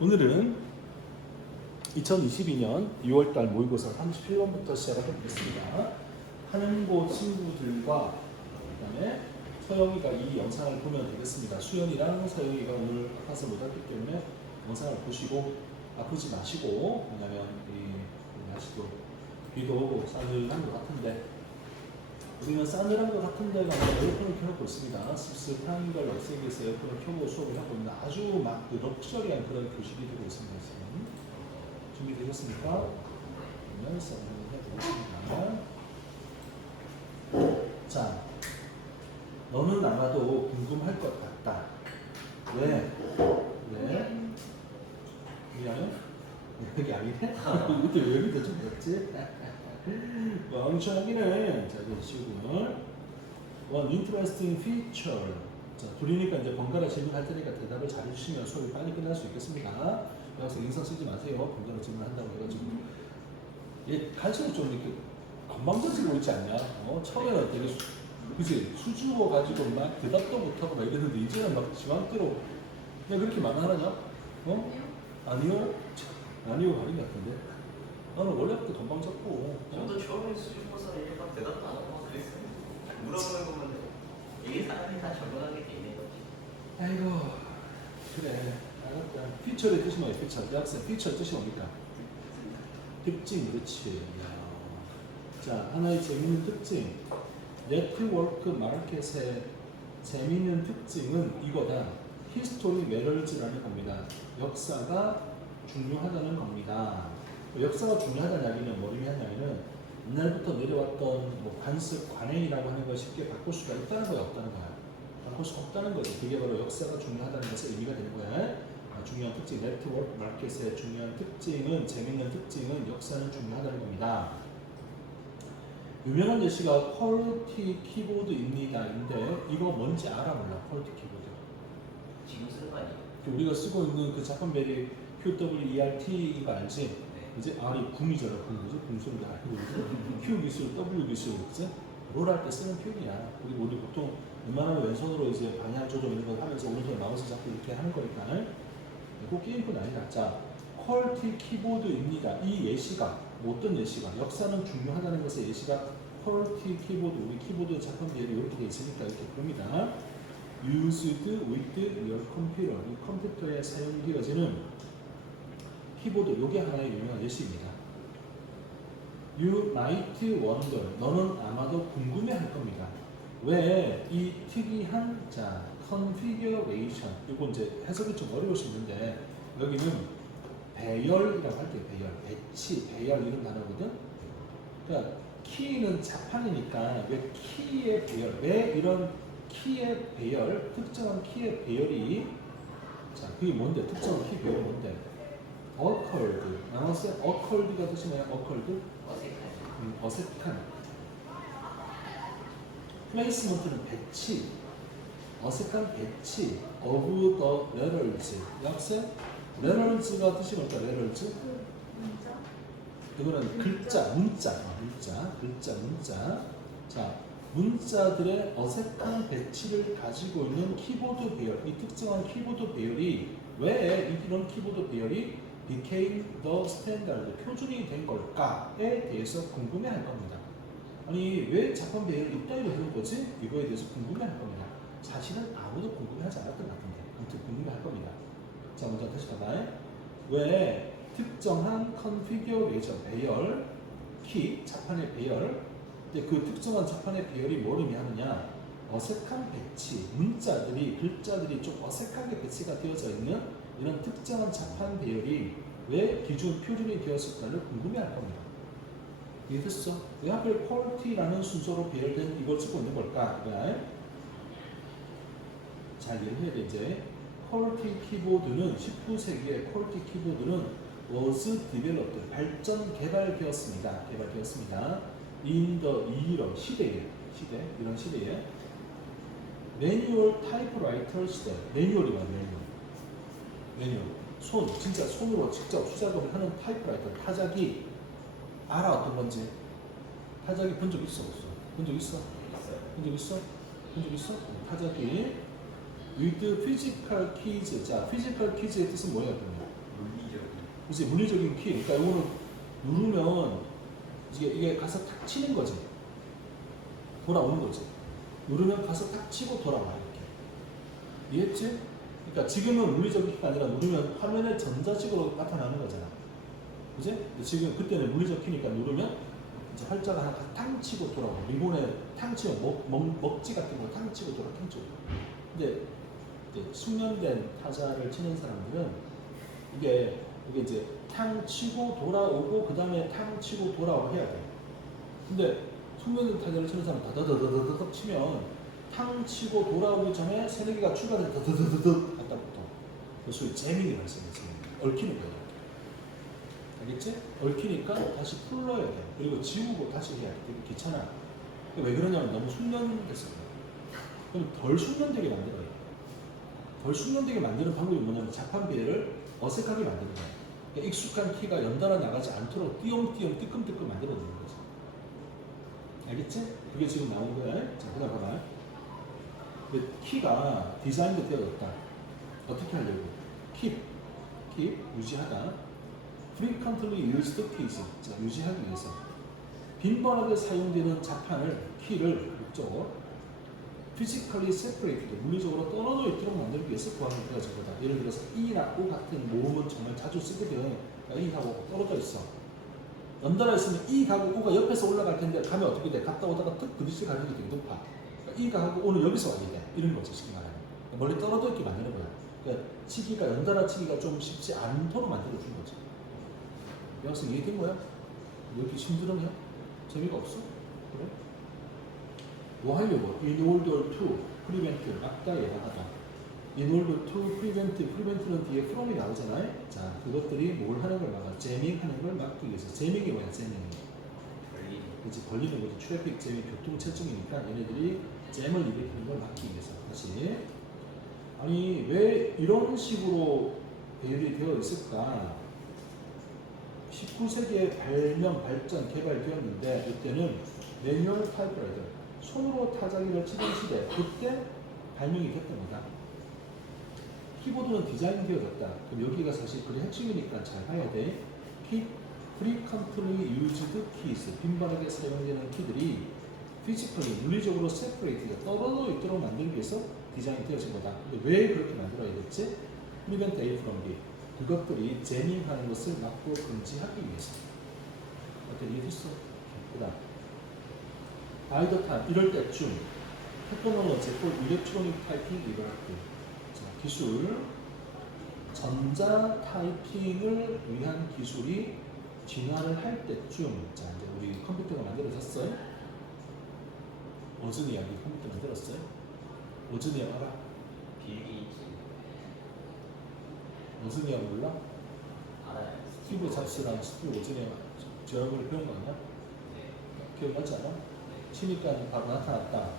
오늘은 2022년 6월달 모의고사 37번부터 시작을 해보겠습니다. 하는고 친구들과 그다음에 서영이가 이 영상을 보면 되겠습니다. 수연이랑 서영이가 오늘 아파서 못했기 때문에 영상을 보시고 아프지 마시고, 왜냐면 이 날씨도 비도 오고 싸늘한 것 같은데, 우리는 싸늘한 것 같은데 에어컨을 켜놓고 있습니다. 습습한 걸 없애기 위해서 에어컨을 켜고 수업을 하고 있는 아주 막 럭셔리한 그런 교실이 되고 있습니다. 지금 준비되셨습니까? 그러면 수업을 해보겠습니다. 자, 너는 아마도 궁금할 것 같다. 왜? 미안해? 여기 아니네? 이때 왜 여기다 좀 넣었지? 멍청이네. 자, 보시고 One interesting feature. 자, 둘이니까 이제 번갈아 질문할 테니까 대답을 잘 해주시면 수업이 빨리 끝날 수 있겠습니다. 여기서 인상 쓰지 마세요. 번갈아 질문한다고 해가지고 얘 갈수록 좀 이렇게 건방져지고 있지 않냐? 처음에는 되게 그치? 수줍어 가지고 막 대답도 못하고 막 이랬는데 이제는 막 지맘대로 그냥 그렇게 말하느냐? 아니요? 아니요 가는 것 같은데. 나는 원래부터 건방졌고. 저도 처음에 수줍어서 이렇게 막 대답도 안 하고 막 그랬어요. 물어보는 거 보면 이게 사람이 다 적응하게 돼 있는 거지. 아이고, 그래. 알았다. 피처의 뜻이 뭐예요? 피처. 학생 피처 뜻이 뭡니까? 특징. 그렇지. 자, 하나의 재미있는 특징. 네트워크 마켓의 재미있는 특징은 이거다. 히스토리 매럴즈라는 겁니다. 역사가 중요하다는 겁니다. 역사가 중요하다는 이야기는 뭘 의미하냐면은 옛날부터 내려왔던 뭐 관습, 관행이라고 하는 걸 쉽게 바꿀 수가 있다는 거야, 없다는 거야? 바꿀 수 없다는 거지. 그게 바로 역사가 중요하다는 것의 의미가 되는 거야. 중요한 특징, 네트워크 마켓의 중요한 특징은, 재밌는 특징은 역사는 중요하다는 겁니다. 유명한 예시가 퀄티 키보드입니다인데 이거 뭔지 알아 몰라? 퀄티 키보드. 지금 쓰는 거 아니에요? 우리가 쓰고 있는 그 자판벨이 QWERT 이거 알지? 이제 R이 궁이잖아, 궁이지? 궁소리도 알고 있지? Q 기술, W 기술, 그치? 롤 할 때 쓰는 표현이야. 그리고 우리 보통 웬만하면 왼손으로 이제 방향 조정 이런 거 하면서 오른손에 마우스 잡고 이렇게 하는 거니까 꼭 게임뿐 아니라. 자, 퀄티 키보드입니다. 이 예시가 어떤 예시가? 역사는 중요하다는 것의 예시가 퀄티 키보드, 우리 키보드 자판벨이 이렇게 돼 있으니까 이렇게 부릅니다. Used with your computer. 이 컴퓨터에 사용되어지는 키보드, 요게 하나의 유명한 예시입니다. You might wonder. 너는 아마도 궁금해할 겁니다. 왜 이 특이한 자 configuration, 이거 이제 해석이 좀 어려울 수 있는데 여기는 배열이라고 할게요. 배열, 배치, 배열 이런 단어거든. 그러니까 키는 자판이니까 왜 키의 배열, 왜 이런 키의 배열, 특정한 키의 배열이, 자 그게 뭔데? 특정한 키 배열이 뭔데? occurred. 나왔어요? occurred가 뜻이 뭐야? occurred? 어색하죠. 어색한. placement는 배치. 어색한 배치. of the letters. 나왔어요? letters가 뜻이 뭘까? letters? 이거는 글자, 문자. 문자. 자, 문자들의 어색한 배치를 가지고 있는 키보드 배열. 이 특정한 키보드 배열이 왜 이런 키보드 배열이 became the standard, 표준이 된 걸까에 대해서 궁금해할 겁니다. 아니 왜 자판 배열이 이따위로 되는 거지? 이거에 대해서 궁금해할 겁니다. 사실은 아무도 궁금해하지 않았던 것 같은데 아무튼 궁금해할 겁니다. 자, 먼저 다시 봐봐요. 왜 특정한 configuration, 배열, 키, 자판의 배열, 근데 그 특정한 자판의 배열이 뭘 의미하느냐? 어색한 배치, 문자들이, 글자들이 좀 어색하게 배치가 되어져 있는 이런 특정한 자판 배열이 왜 기준 표준이 되었을까를 궁금해할 겁니다. 이해됐어? 왜 하필 퀄리티라는 순서로 배열된 이걸 쓰고 있는 걸까? 잘 이해해야 돼. 이제 퀄리티 키보드는 19세기의 퀄리티 키보드는 was developed, 개발되었습니다. in the era, 이런 시대에 매뉴얼 타이프라이터 시대. 매뉴얼이 뭐야? 매뉴얼. 진짜 손으로 직접 수작업을 하는 타이프라이터, 타자기. 알아 어떤 건지? 타자기 본 적 있어? 없어? 본 적 있어? 타자기 with physical keys. 자, physical keys의 뜻은 뭐예요? 이제 물리적인 키, 그러니까 이거는 누르면 이게 가서 탁 치는 거지. 돌아오는 거지. 누르면 가서 탁 치고 돌아와 이렇게. 이해했지? 그러니까 지금은 물리적인 키가 아니라 누르면 화면에 전자식으로 나타나는 거잖아. 그지? 근데 지금 그때는 물리적 키니까 누르면 이제 활자가 하나 탕 치고 돌아오고 리본에 탕 치고 먹지 같은 거 탕 치고 돌아 탕 치고. 근데 이제 숙련된 타자를 치는 사람들은 이게 이제 탕 치고 돌아오고 그 다음에 탕 치고 돌아오고 해야 돼. 근데 숙련된 타자를 치는 사람은 다다다다다닥 치면 탕 치고 돌아오기 전에 세네 개가 추가돼서 다다다다닥 갖다 붙어. 그 소위 재밍이 발생해서 얽히는 거야. 알겠지? 얽히니까 다시 풀러야 돼. 그리고 지우고 다시 해야 돼. 되게 귀찮아. 왜 그러냐면 너무 숙련됐어. 그럼 덜 숙련되게 만들어야 돼. 덜 숙련되게 만드는 방법이 뭐냐면 자판 비례를 어색하게 만드는 거야. 그러니까 익숙한 키가 연달아 나가지 않도록 띄엄띄엄 뜨끔뜨끔 만들어주는 거지. 알겠지? 그게 지금 나온 거야. 자, 그다음 봐봐. 키가 디자인도 되어졌다. 어떻게 하려고? keep 유지하다. frequently used keys, 자, 유지하기 위해서 빈번하게 사용되는 자판을 키를 목적으로 physically separated, 물리적으로 떨어져 있도록 만들기 위해서 구하는 되어진 거다. 예를 들어서 E나 O 같은 모음은 정말 자주 쓰거든. E하고 떨어져 있어. 연달아 있으면 E하고 O가 옆에서 올라갈 텐데 가면 어떻게 돼? 갔다 오다가 툭 부딪힐 가능성이 되게 높아. 그러니까 E하고 O는 여기서 와야 돼. 이런 거지, 쉽게 말하면. 멀리 떨어져 있게 만드는 거야. 그러니까 치기가 연달아 치기가 좀 쉽지 않도록 만들어 준 거지. 여학생 이해된 거야? 왜 이렇게 힘들어냐? 재미가 없어? 그래? 뭐 하려고? In order to prevent, 막다 예방하다. In order to prevent는 뒤에 from이 나오잖아요. 자, 그것들이 뭘 하는 걸 막아? 재밍 하는 걸 막기 위해서. 재밍이 뭐야? 재밍이. 그렇지, 걸리는 거지. 트래픽 재밍, 교통체증이니까 얘네들이 잼을 일으키는 걸 막기 위해서. 다시. 아니, 왜 이런 식으로 배열이 되어 있을까? 19세기에 발전, 개발되었는데 이때는 매뉴얼 타이프라이터, 손으로 타자기를 치던 시대, 그때 발명이 됐던 거다. 키보드는 디자인 되어졌다. 그럼 여기가 사실 그게 핵심이니까 잘 봐야 돼. frequently used keys, 빈번하게 사용되는 키들이 physically, 물리적으로 separate, 떨어져 있도록 만들기 위해서 디자인 되어진 거다. 근데 왜 그렇게 만들어야 됐지? prevent A from B. 그것들이 재밍하는 것을 막고 금지하기 위해서. 어때? 이해됐어? 그 다음 by the time, 이럴 때쯤 테크놀로지 for electronic typing developed. 자, 기술, 전자 타이핑을 위한 기술이 진화를 할 때쯤. 자, 이제 우리 컴퓨터가 만들어졌어요. 오즈니아 이 컴퓨터 만들었어요. 오즈니아 알아? 빌 게이츠. 오즈니아 몰라? 알아요. 스티브 잡스랑 스티브 오즈니아 저녁을 배운 거 아니야? 네. 기억나지 않아? 치니까 바로 나타났다.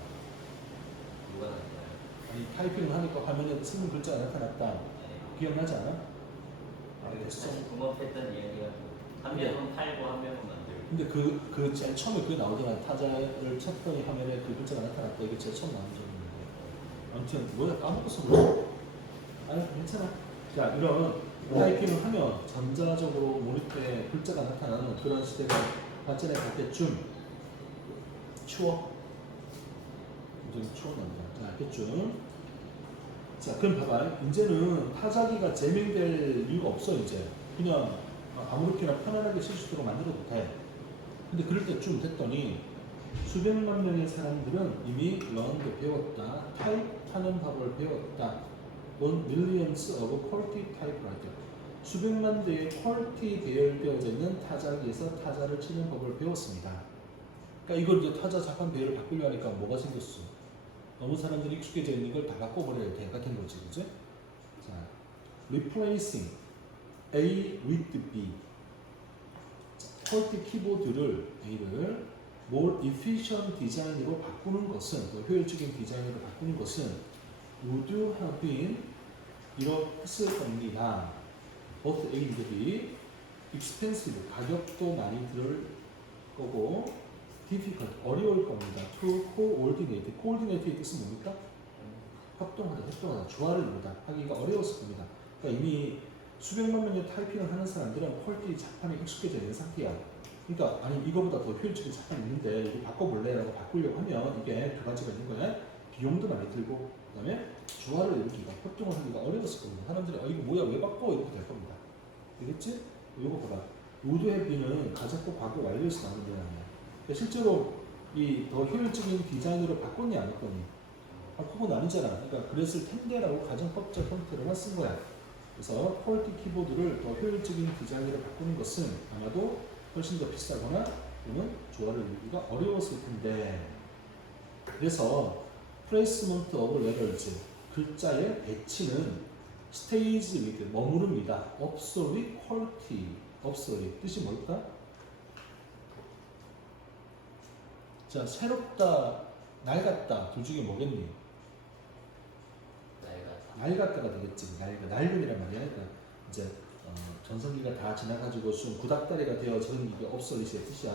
누가 나왔나요? 아니, 타이핑을 하니까 화면에 쓰는 글자가 나타났다. 네. 기억나지 않아? 아, 그 됐어. 다시 붕업했던 이야기가 한 명은 팔고 한 명은 만들고. 근데 그 제일 처음에 그게 나오더라. 타자를 쳤더니 화면에 그 글자가 나타났다. 이게 제일 처음 나온 적인데. 아무튼 뭐야, 까먹었어. 그래. 아니, 괜찮아. 자, 이런 타이핑을 하면 전자적으로 모니터에 글자가 나타나는 그런 시대가 발전해 갈 때쯤 추워. 굉장히 추워납니다. 자, 알겠죠? 자, 그럼 봐봐. 이제는 타자기가 재밍될 이유가 없어, 이제. 그냥 아무렇게나 편안하게 쓸 수 있도록 만들어도 돼. 근데 그럴 때쯤 됐더니 수백만 명의 사람들은 이미 learned, 배웠다. 타입하는 법을 배웠다. millions of quality typewriter. 수백만 대의 퀄리티 배열되어져 있는 타자기에서 타자를 치는 법을 배웠습니다. 그러니까 이걸 이제 타자 자판 배열을 바꾸려 하니까 뭐가 생겼어? 너무 사람들이 익숙해져 있는 걸 다 바꿔버려야 돼. 같은 거지, 그지? 자, replacing A with B. 퀄리티 키보드를 A를 more efficient 디자인으로 바꾸는 것은, 더 효율적인 디자인으로 바꾸는 것은 would have been 이렇했을 겁니다. both A and B expensive, 가격도 많이 들을 거고 difficult, 어려울 겁니다. to coordinate, coordinate의 뜻은 뭡니까? 협동하다, 조화를 이루다 하기가 어려웠을 겁니다. 그러니까 이미 수백만 명의 타이핑을 하는 사람들은 퀄리티 자판에 익숙해져 있는 상태야. 그러니까 아니 이거보다 더 효율적인 자판이 있는데 이거 바꿔볼래라고 바꾸려고 하면 이게 두 가지가 있는 거야. 비용도 많이 들고 그다음에 조화를 이루기가 협동을 하기가 어려웠을 겁니다. 사람들이 이거 뭐야 왜 바꿔 이렇게 될 겁니다. 되겠지? 이거 봐봐. 우드의 B는 가작고 과거 완료에서 나오는 게 아니야. 그러니까 실제로 이 더 효율적인 디자인으로 바꿨니 안 했거니? 바꾸고 나뉘잖아. 그러니까 그랬을 텐데라고 가정법적 형태로만 쓴 거야. 그래서 퀄리티 키보드를 더 효율적인 디자인으로 바꾸는 것은 아마도 훨씬 더 비싸거나 또는 조화를 이루기가 어려웠을 텐데 그래서 placement of letters 글자의 배치는 stays with 머무릅니다. obsolete quality obsolete 뜻이 뭘까? 자 새롭다 낡았다 둘 중에 뭐겠니? 낡았다가 되겠지. 낡은이란 말이야. 그러니까 이제 전성기가 다 지나가지고 좀 구닥다리가 되어진 이게 obsolete의 뜻이야.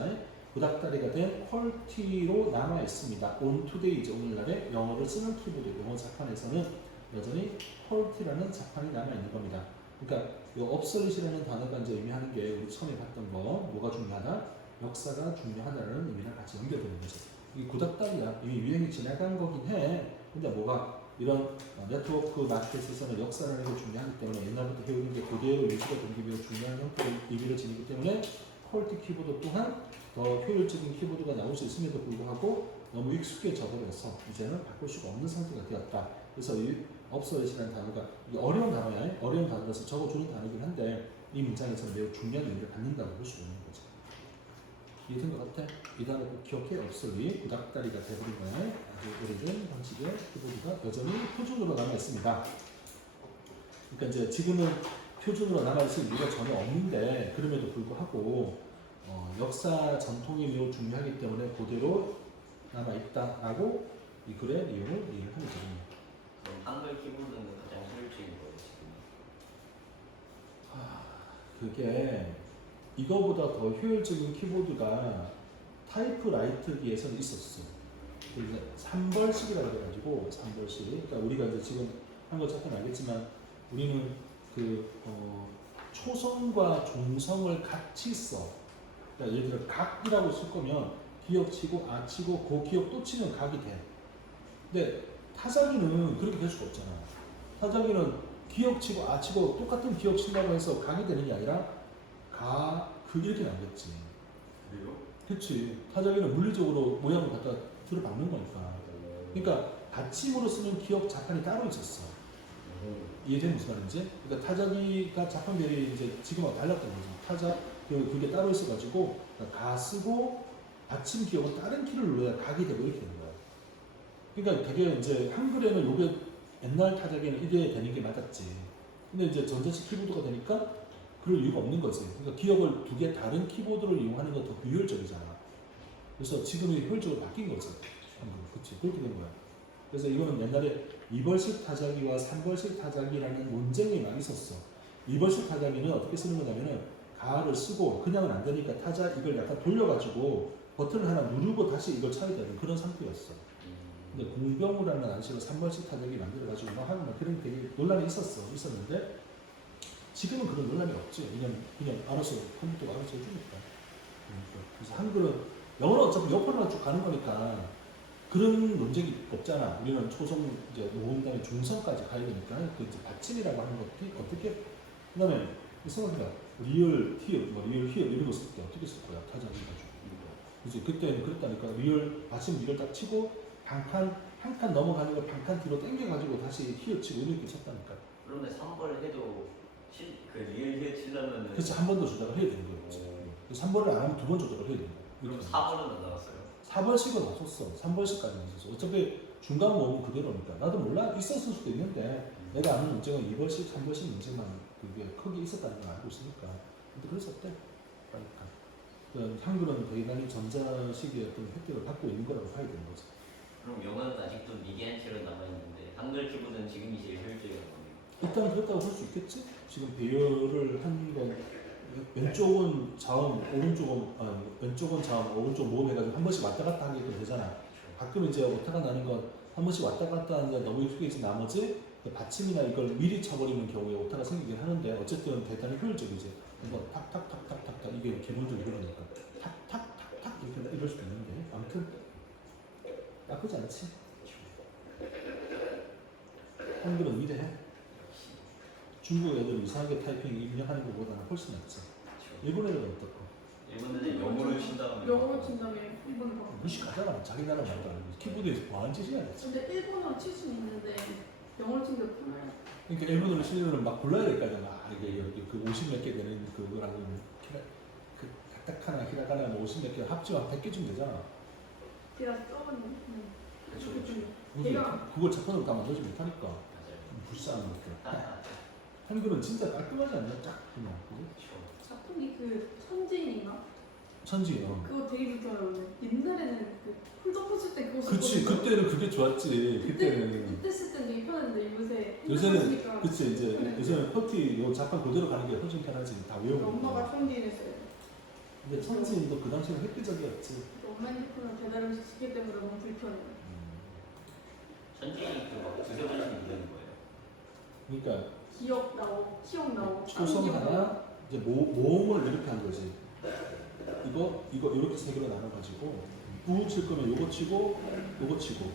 구닥다리가 된 퀄리티로 남아 있습니다. on today 이제 오늘날에 영어를 쓰는 키보드 영어 자판에서는 여전히 퀄리티라는 자판이 남아 있는 겁니다. 그러니까 이 obsolete이라는 단어가 이제 의미하는 게 우리 처음에 봤던 거 뭐가 중요하다? 역사가 중요하다는 의미랑 같이 연결되는 거죠. 이 구닥다리야. 이미 유행이 지나간 거긴 해. 근데 뭐가 이런 네트워크 마켓에서는 역사라는 게 중요하기 때문에 옛날부터 해오는 게 그대로 유지가 되기 위해 중요한 형태의 의미를 지니기 때문에 퀄리티 키보드 또한 더 효율적인 키보드가 나올 수 있음에도 불구하고 너무 익숙해져 버려서 이제는 바꿀 수가 없는 상태가 되었다. 그래서 이 obsolete이라는 단어가 이게 어려운 단어야. 어려운 단어라서 적어주는 단어이긴 한데 이 문장에서는 매우 중요한 의미를 갖는다고 볼 수 있는 거죠. 이해된 것 같아? 이 단어 꼭 기억해. obsolete 구닥다리가 되버린 거야. 아주 오래된 방식의 키보드가 여전히 표준으로 남아 있습니다. 그러니까 이제 지금은 표준으로 남아 있을 이유가 전혀 없는데 그럼에도 불구하고 역사 전통이 매우 중요하기 때문에 그대로 남아 있다라고 이 글의 내용을 이해를 하면 됩니다. 한글 키보드는 가장 효율적인 거예요 지금. 그게 이거보다 더 효율적인 키보드가 타이프라이터기에서는 있었어. 그래서 3벌씩이라고 해가지고 3벌씩. 그러니까 우리가 이제 지금 한 거 잠깐 알겠지만 우리는 그 초성과 종성을 같이 써. 그러니까 예를 들어 각이라고 쓸 거면 기역 치고 아 치고 그 기역 또 치면 각이 돼. 근데 타자기는 그렇게 될 수가 없잖아. 타자기는 기역 치고 아 치고 똑같은 기역 친다고 해서 각이 되는 게 아니라 이렇게 나오겠지. 그래요? 그치. 타자기는 물리적으로 모양을 갖다 들어박는 거니까. 그러니까 받침으로 쓰는 기역 자판이 따로 있었어. 이해되는 무슨 말인지? 그러니까 타자기가 자판별이 이제 지금하고 달랐던 거지. 타자 그게 따로 있어가지고 그러니까 가 쓰고 받침 기역은 다른 키를 눌러야 각이 되고 이렇게 되는 거야. 그러니까 되게 이제 한글에는 요게 옛날 타자기는 이게 되는 게 맞았지. 근데 이제 전자식 키보드가 되니까 그럴 이유가 없는 거지. 그러니까 기억을 두 개 다른 키보드를 이용하는 건 더 비효율적이잖아. 그래서 지금이 효율적으로 바뀐 거지. 그치. 그렇게 된 거야. 그래서 이거는 옛날에 2벌식 타자기와 3벌식 타자기라는 논쟁이 많이 있었어. 2벌식 타자기는 어떻게 쓰는 거냐면은 가를 쓰고 그냥은 안 되니까 타자 이걸 약간 돌려가지고 버튼을 하나 누르고 다시 이걸 쳐야 되는 그런 상태였어. 근데 공병우라는 안식으로 3벌식 타자기 만들어가지고 막 하는 막 그런 되게 논란이 있었는데 지금은 그런 논란이 없지. 그냥 알아서 컴퓨터가 알아서 해주니까. 그래서 한글은 영어는 어차피 옆으로만 쭉 가는 거니까 그런 논쟁이 없잖아. 우리는 초성 이제 모음다음에 중성까지 가야 되니까 그 이제 받침이라고 하는 것이 어떻게 그다음에 생각해봐. 리얼 히읗, 리얼 히읗 이런 거 쓸 때 어떻게 쓸 거야? 타자기 가지고. 그치 그때는 그랬다니까. 리얼 받침 리얼 딱 치고 한 칸 넘어가는 걸 반칸 뒤로 당겨가지고 다시 히읗 치고 이렇게 쳤다니까. 그런데 3벌 해도 그 리얼 히읗 치려면은 그래서 한 번 더 조작을 해야 되는 거였지. 3번을 안 하면 두 번 조작을 해야 되는 거야. 그럼 4번은 안 나왔어요? 4번씩은 없었어. 3번씩까지는 있었어. 어차피 중간 모음은 그대로니까. 나도 몰라. 있었을 수도 있는데 내가 아는 문제는 2번씩, 3번씩 문제만 그게 크게 있었다는 걸 알고 있으니까. 근데 그랬었대. 그러니까 한글은 대단히 전자식의 어떤 혜택을 받고 있는 거라고 봐야 되는 거지. 그럼 영어는 아직도 미개한 채로 남아있는데 한글 키보드는 지금이 제일 효율적인 겁니다. 일단 그렇다고 볼 수 있겠지? 지금 배열을 한 건 왼쪽은 자음, 왼쪽은 자음, 오른쪽 모음 해가지고 한 번씩 왔다 갔다 하게 되잖아. 가끔 이제 오타가 나는 건 한 번씩 왔다 갔다 하는데 너무 익숙해서 나머지 받침이나 이걸 미리 쳐버리는 경우에 오타가 생기긴 하는데 어쨌든 대단히 효율적이지. 이거 탁탁탁탁탁탁 이게 기본적으로 그러니까 탁탁탁탁 이렇게 이럴 수도 있는데 아무튼 나쁘지 않지. 한글은 이래. 중국 애들 이상하게 타이핑 입력하는 것보다는 훨씬 낫지. 일본 애들은 어떻고? 일본에는 영어를 친다면 영어로 친다면 일본어 봐. 무식하잖아. 자기 나라 말도 안 해. 키보드에서 뭐하는 짓이야. 근데 일본어로 칠 수는 있는데 영어로 치는 게 편해요. 그러니까 일본어로 쓰려면 막 골라야 될 거 아니야. 아, 이게 여기 그 50몇 개 되는 그거랑 그 가타카나 히라가나 뭐 50몇 개 합치면 100개 쯤 되잖아. 제가 써봤는데 그렇죠. 걔가 그걸 자판으로 다 만들지 못하니까 맞아요. 불쌍한 것들. 한글은 진짜 깔끔하지 않냐? 딱 그냥 그지? 작품이 그 천재인인가? 천지. 그거 되게 좋더라고요. 옛날에는 그 폴더폰 쓸때 그거 그치. 썼거든요. 그때는 그게 좋았지. 그때는. 그때 쓸 때는 되게 편했는데 요새 요새는 쓰니까 그치 이제 네. 요새는 커티 요 자판 그대로 가는 게 훨씬 편하지. 다 외우고. 엄마가 천재인했어요. 근데 천지도 그 당시에는 획기적이었지. 엄마 핸드폰을 배달음식 시킬 때마다 너무 불편해요. 천진이 그막 두세 번씩 누르는 거예요. 그러니까 기억 나오, 키억 나오, 초성 하나 이제 모음을 이렇게 한 거지. 이거 이렇게 세 개로 나눠 가지고 우 칠 거면 요거 치고 요거 치고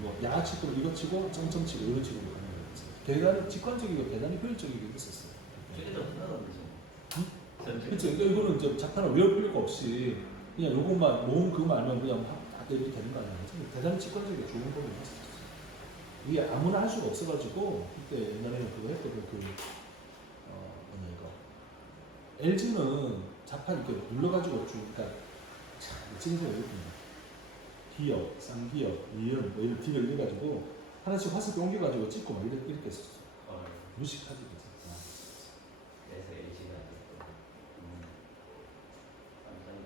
이거 야 칠 거면 이거 치고 점점 치고 이런 식으로 가는 거지. 대단히 직관적이고 대단히 효율적이게 했었어. 저게 더 편하던데 좀. 그치. 그러니까 이거는 이제 자판을 외울 필요가 없이 그냥 요것만 모음 그거만 알면 그냥 다 이렇게 되는 거 아니야. 대단히 직관적이고 좋은 법을 했었어. 이게 아무나 할 수가 없어가지고 그때 옛날에는 그거 했거든. 뭐냐 이거 LG는 자판 이렇게 눌러가지고 쭉 그러니까 참 멋진 거 이렇게 기역, 쌍기역, 이음 뭐 이런 뒤를 넣어가지고 하나씩 화살표 옮겨가지고 찍고 막 이렇게 했었어. 헐. 무식하지 그치. 그래서 LG가 됐고. 삼성이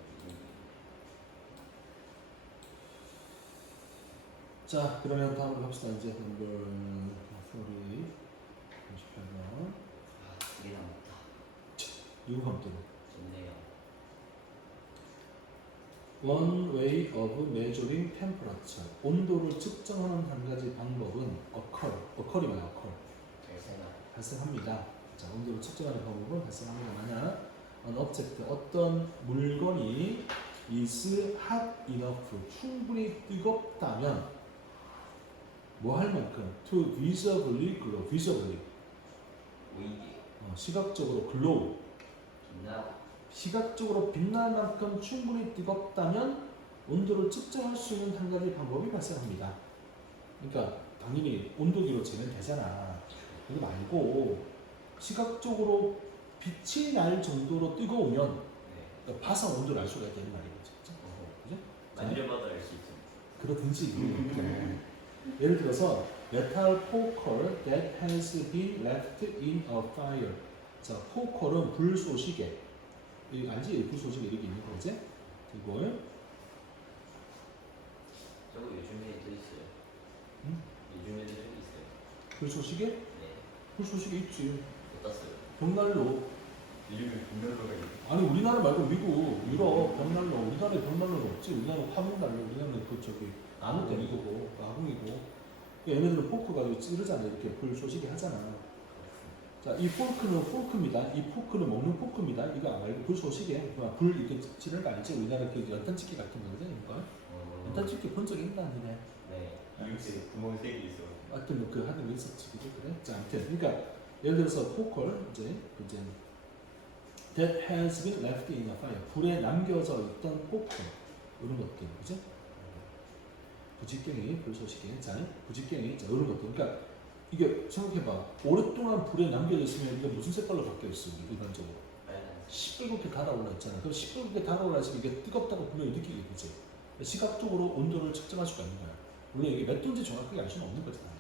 자 그러면 다음으로 갑시다. 이제 한글 소리 58번 두개 남았다. 이거 한번 또 좋네요. One way of measuring temperature. 온도를 측정하는 한 가지 방법은 occur이 뭐야? 발생한. 발생합니다. 자, 온도를 측정하는 방법은 발생합니다. 만약 an object, 어떤 물건이 is hot enough, 충분히 뜨겁다면 뭐 할 만큼 to visibly glow, visibly 보이게. 시각적으로 glow, 빛나. 시각적으로 빛날 만큼 충분히 뜨겁다면 온도를 측정할 수 있는 한 가지 방법이 발생합니다. 그러니까 당연히 온도계로 재면 되잖아. 그거 말고 시각적으로 빛이 날 정도로 뜨거우면 네. 그러니까 봐서 온도를 알 수가 있다는 말이죠. 그죠? 만져봐도 알 수 있죠. 그러든지 예를 들어서 metal poker that has been left in a fire. 자, 포컬은 불쏘시개. 이 알지? 불쏘시개 이렇게 있는 거지? 이걸 저거 요즘에도 있어요. 응? 요즘에도 저기 있어요. 불쏘시개? 네. 불쏘시개 있지. 못 땄어요. 벽난로. 요즘에 분열로가 있는. 아니 우리나라 말고 미국, 유럽 벽난로. 우리나라에 벽난로는 없지. 우리나라는 화목난로. 우리나라는 그 저기 아무 때리고 아궁이고. 얘네들은 포크 가지고 찌르잖아. 이렇게 불쏘시개 하잖아. 자, 이 포크는 포크입니다. 이 포크는 먹는 포크입니다. 이거 말고 불쏘시개. 불 이렇게 찌르는 거 알지? 우리나라 그 연탄치기 같은 거거든. 이거. 연탄치기 본 적 있나 니네? 네. 이렇게 구멍 3개 있어. 하여튼 뭐 그 하는 거 있었지. 그죠? 그래? 자, 아무튼 그러니까 예를 들어서 포컬 이제 that has been left in a fire. 불에 남겨져 있던 포크 이런 것들, 그죠? 부직갱이, 불쏘시개, 자, 부직갱이, 자 이런 것들. 그러니까 이게 생각해봐. 오랫동안 불에 남겨져 있으면 이게 무슨 색깔로 바뀌어 있어? 일반적으로 시뻘겋게 달아올라 있잖아. 그럼 시뻘겋게 달아올라 있으면 이게 뜨겁다고 분명히 느끼게 되지. 시각적으로 온도를 측정할 수가 있는 거야. 물론 이게 몇 도인지 정확하게 알 수는 없는 거잖아.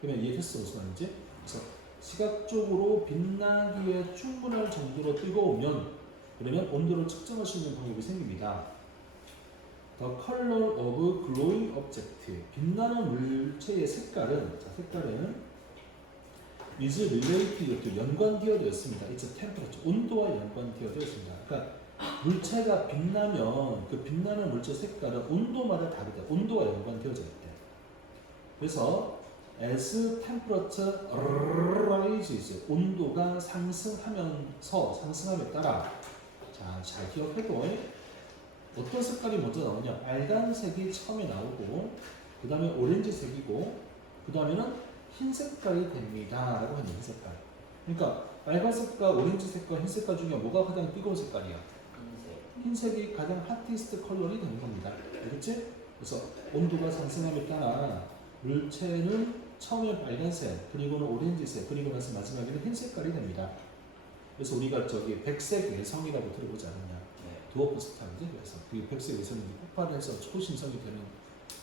그러면 이해했어 무슨 말인지? 그래서 시각적으로 빛나기에 충분할 정도로 뜨거우면 그러면 온도를 측정할 수 있는 방법이 생깁니다. The color of glowing object. 빛나는 물체의 색깔은 is related to 연관되어져 있습니다. It's a temperature. 온도와 연관되어져 있습니다. 그러니까 물체가 빛나면 그 빛나는 물체 색깔은 온도마다 다르다. 온도와 연관되어져 있대. 그래서 as temperature rises 온도가 상승함에 따라 자, 잘 기억해도 어떤 색깔이 먼저 나오냐 빨간색이 처음에 나오고 그 다음에 오렌지색이고 그 다음에는 흰 색깔이 됩니다 라고 하는 흰 색깔 그러니까 빨간색과 오렌지색과 흰 색깔 중에 뭐가 가장 뜨거운 색깔이야? 흰색. 흰색이 가장 핫티스트 컬러이 되는 겁니다 알겠지? 그래서 온도가 상승함에 따라 물체는 처음에 빨간색 그리고는 오렌지색 그리고 나서 마지막에는 흰 색깔이 됩니다 그래서 우리가 저기 백색 외성이라고 들어보지 않았냐 네. 드워프 스타인데 그래서 그 백색 외성이 폭발해서 초신성이 되는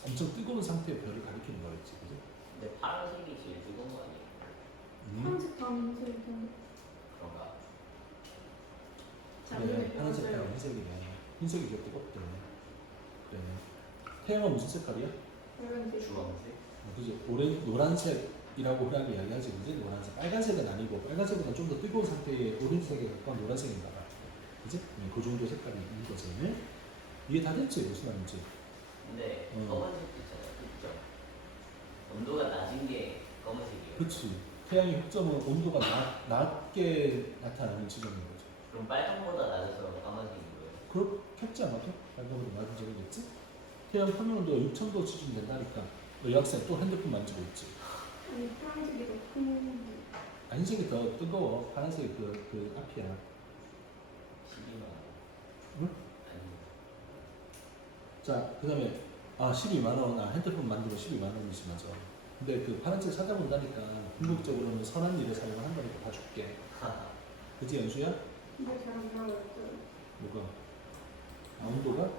엄청 뜨거운 상태의 별을 가리키는 거였지 그죠? 근데 파란색이 제일 뜨거운 거 아니에요? 파란색 밤색 그런가? 그래 파란색과 흰색이네 흰색이 더 뜨겁대 그래 태양은 무슨 색깔이야? 빨간색 주황색? 그지 노란색이라고 흔하게 이야기하지 그지? 노란색 빨간색은 아니고 빨간색보다 좀 더 뜨거운 상태의 오렌지색에 가까운 노란색인가 봐 그지? 그 정도 색깔이 있는 거지 이해 다 됐지 무슨 말인지 근데 검은색도 있잖아요. 흑점. 온도가 낮은 게 검은색이에요. 그렇지 태양의 흑점은 온도가 낮게 나타나는 지점인 거죠 그럼 빨간보다 낮아서 까만색인 거예요. 그렇겠지 아마도 빨간보다 낮은 적이겠지? 태양 표면 온도가 6000도 수준 된다니까 너 학생 또 핸드폰 만지고 있지 아니 파란색이 더 큰. 흰색이 더 뜨거워 파란색이 그 앞이야 12만 원. 응? 아니. 자, 그 다음에 12만원, 핸드폰 만들고 12만원이지 맞아 근데 그 파란색 찾아본다니까 궁극적으로는 선한 일에 사용을 한다니까 봐줄게 그치 연수야? 근데 잘안 나와요. 뭐가? 온도가?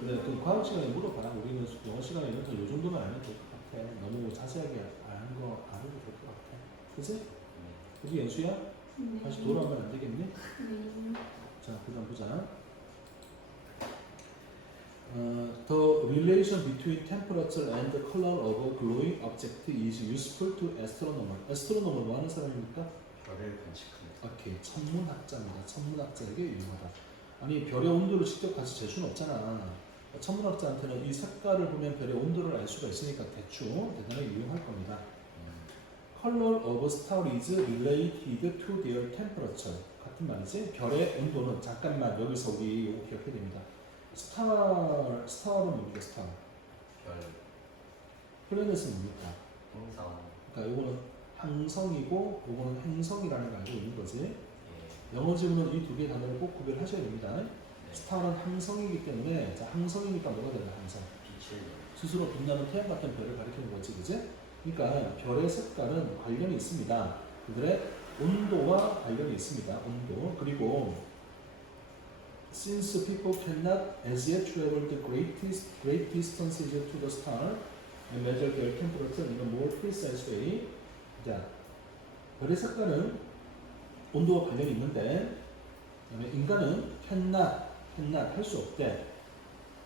그래 그 과학 시간에 물어봐 우리는 영어 시간에는 요 정도만 알면 될 것 같아 너무 자세하게 아는 거 알아도 될 것 같아 그치? 그치 연수야? 네. 다시 돌아오면 안 되겠니? 네. 자, 그 다음 보자. The relation between temperature and the color of a glowing object is useful to astronomer. astronomer 뭐 하는 사람입니까? 별을 관측하는. 오케이, 천문학자입니다. 천문학자에게 유용하다. 아니, 별의 온도를 직접 가서 잴 수는 없잖아. 천문학자한테는 이 색깔을 보면 별의 온도를 알 수가 있으니까 대충 대단히 유용할 겁니다. Color of a star is related to their temperature. 같은 말이지. 별의 온도는 잠깐만 여기서 우리 이거 기억해야 됩니다. 스타는 뭡니까? 스타. 별. 플래닛은 뭡니까? 행성. 그러니까 이거는 항성이고 이거는 행성이라는 걸 알고 있는 거지. 예. 영어 지문은 이 두 개의 단어를 꼭 구별하셔야 됩니다. 네. 스타는 항성이기 때문에 자, 항성이니까 뭐가 되나 항성. 빛을. 스스로 빛나는 태양 같은 별을 가리키는 거지, 그지? 그러니까 별의 색깔은 관련이 있습니다. 그들의 온도와 관련이 있습니다. 온도 그리고 since people cannot as yet travel the great distances to the star and measure their temperature in a more precise way. 자, 별의 색깔은 온도와 관련이 있는데 그다음에 인간은 cannot 할 수 없대.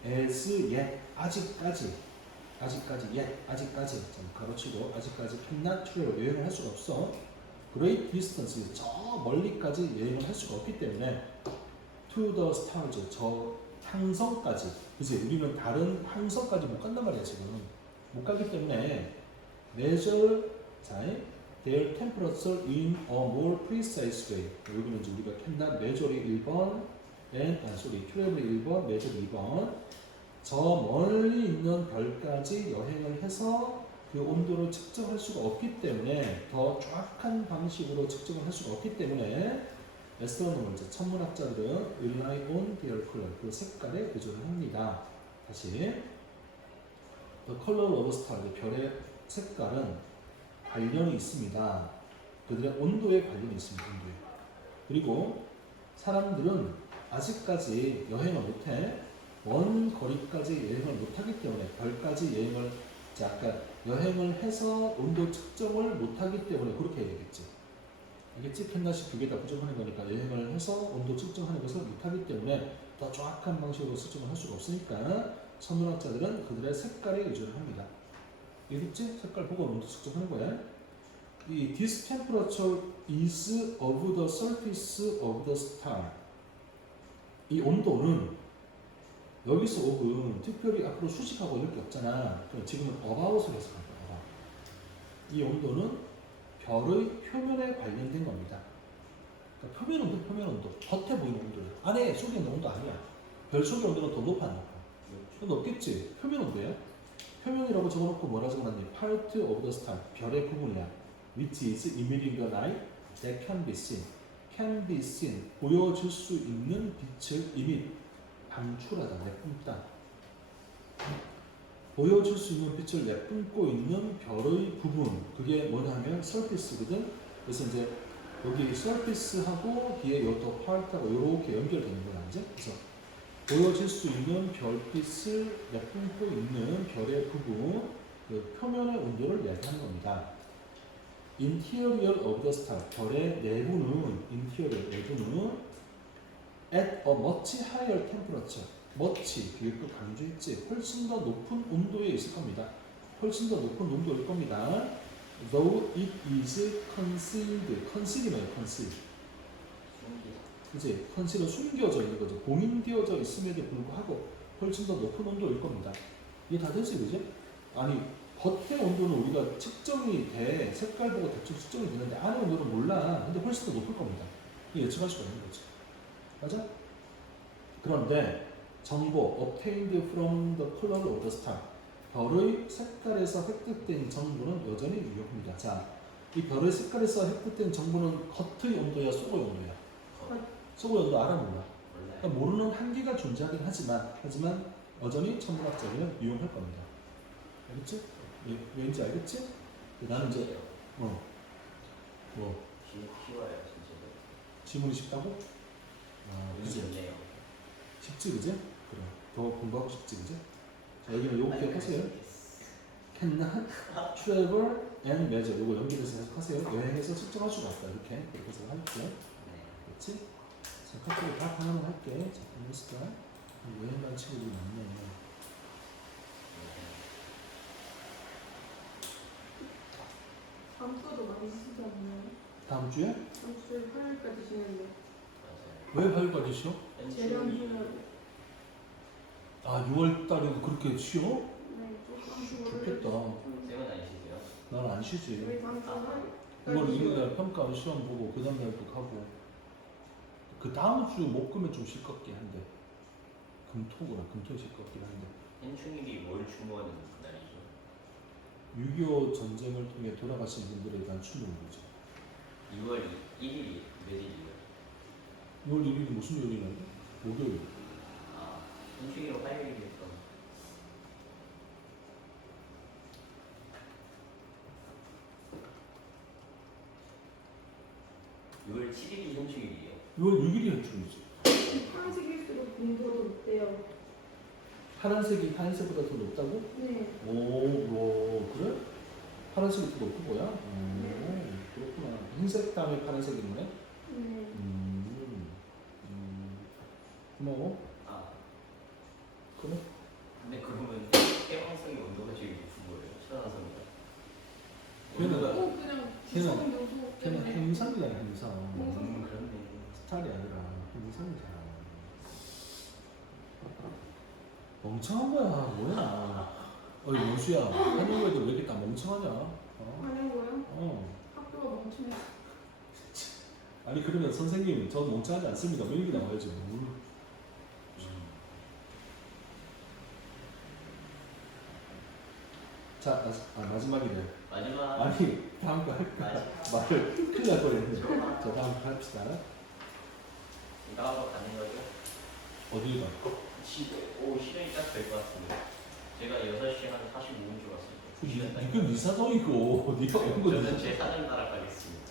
as yet 아직까지 가로치고 아직까지 cannot travel 여행을 할 수가 없어. great distance 저 멀리까지 여행을 할 수가 없기 때문에 to the stars 저 항성까지 그치 우리는 다른 항성까지 못 간단 말이야 지금 못 가기 때문에 measure 자 their temperature in a more precise way 여기는 이제 우리가 cannot measure이 1번 travel이 1번 measure 2번 저 멀리 있는 별까지 여행을 해서 그 온도를 측정할 수가 없기 때문에 더 정확한 방식으로 측정을 할 수가 없기 때문에 에스트로노머 천문학자들은 rely on their color 그 색깔에 의존을 합니다. 다시 the color of a star 별의 색깔은 관련이 있습니다. 그들의 온도에 관련이 있습니다. 온도에. 그리고 사람들은 아직까지 여행을 못해 먼 거리까지 여행을 못하기 때문에 별까지 여행을 아까 여행을 해서 온도 측정을 못하기 때문에 그렇게 얘기했지. 알겠지? 캔낫이 두 개 다 부정하는 거니까 여행을 해서 온도 측정하는 것을 못하기 때문에 더 정확한 방식으로 측정을 할 수가 없으니까 천문학자들은 그들의 색깔에 의존을 합니다. 알겠지? 색깔 보고 온도 측정하는 거야. 이 this temperature is of the surface of the star. 이 온도는 여기서 of은 특별히 앞으로 수식하고 이럴 게 없잖아. 지금은 about을 해석한 거야. 이 온도는 별의 표면에 관련된 겁니다. 그러니까 표면 온도, 표면 온도. 겉에 보이는 온도예요. 안에 속에 있는 온도 아니야. 별 속의 온도는 더 높아, 안 높아? 더 높겠지. 표면 온도야. 표면이라고 적어놓고 뭐라 적어놨니? Part of the star. 별의 부분이야. Which is emitting the light that can be seen. Can be seen. 보여줄 수 있는 빛을 emit. 방출하다, 내뿜다. 보여줄 수 있는 빛을 내뿜고 있는 별의 부분. 그게 뭐냐면 surface거든. 그래서 이제 여기 surface하고 뒤에 요또 part하고 이렇게 연결되는 거야, 이제. 그래서 보여질 수 있는 별빛을 내뿜고 있는 별의 부분, 그 표면의 온도를 얘기하는 겁니다. Interior of the star, 별의 내부는, interior, 내부는 at a much higher temperature, much, 뒤에 또 강조했지, 훨씬 더 높은 온도에 있을 겁니다. 훨씬 더 높은 온도일 겁니다. Though it is concealed, conceal이 뭐예요? conceal. 그치? 컨실은 숨겨져 있는 거죠. 봉인되어져 있음에도 불구하고 훨씬 더 높은 온도일 겁니다. 이게 다 되지, 그지? 아니, 겉의 온도는 우리가 측정이 돼. 색깔 보고 대충 측정이 되는데 안의 온도는 몰라. 근데 훨씬 더 높을 겁니다. 이게 예측할 수가 있는 거지. 맞아? 그런데 정보 obtained from the color of the star, 별의 색깔에서 획득된 정보는 여전히 유효합니다. 자, 이 별의 색깔에서 획득된 정보는 겉의 온도야, 속의 온도야? 속의 온도 알아 몰라? 그러니까 모르는 한계가 존재하긴 하지만 여전히 천문학적으로 유용할 겁니다. 알겠지? 왠지 알겠지? 나는 이제 뭐 쉬워요 진짜. 지문이 쉽다고? 아, 그지? 좋네요. 쉽지, 그지? 그래. 더 공부하고 싶지, 그지? 자, 여기는 요거 기억하세요. cannot travel and measure. 요거 연결해서 해석하세요. 여행해서 측정할 수가 없다. 이렇게 해서 할게요. 그렇지? 자, 카톡을 다 하나만 할게. 자, 보냈을까? 여행 간 친구들이 많네. 다음 주도 많이 쉬지 않나요? 다음 주에? 다음 주에 화요일까지 쉬는데 왜 화요일까지 쉬어? 재련 휴일. 아, 6월 달에도 그렇게 쉬어? 네, 조금 좋겠다. 쌤은 아니시세요? 난 안 쉬지. 저희 다음 주 화요일. 6월 1일 날 평가 시험 보고 그 다음 날도 가고. 그 다음 주 목금에 좀 쉴 것 같긴 한데. 금토구나. 금토에 쉴 것 같긴 한데. 현충일이 뭘 추모하는 날이죠? 6.25 전쟁을 통해 돌아가신 분들에 대한 추모이죠. 6월 1일이 몇일이요? 6월 1일이 무슨 요일이냐고? 목요일. 아, 현충일은 화요일이니까. 6월 7일이 현충일이에요. 6월 6일이 현충이지. 파란색일수록 공부가 더 높대요. 파란색이 하얀색보다 더 높다고? 네. 오, 그래? 파란색이 더 높은 거야? 그렇구나. 흰색 다음에 파란색이 있네? 네. 고마워. 아, 그래? 근데 그러면 해왕성의 온도가 제일 높은 거예요? 천안성이가? 걔는- 그냥 걔는- 지성 요소 걔는 때문에. 행성이야, 행성. 그렇네. 스타일이 아니라 행성이잖아. 멍청한 거야, 뭐야. 어이, 영수야. 하는 거에도 왜 이렇게 다 멍청하냐? 아니고요. 어. 학교가 멈추면 아니, 그러면 선생님, 저 멍청하지 않습니다. 뭐 이렇게 나와야지. 자, 마지막이네. 마지막. 아니, 다음 거 할까? 말을 큰일 날 뻔했네. 자, 다음 거 합시다. 이거 하고 가는 거죠? 어딜 가? 시간이 딱 될 것 같습니다. 제가 6시 한 45분 줄 왔어요. 이건 네 사정이고, 네가 온 거지. 저는 제 사정 따라 가겠습니다.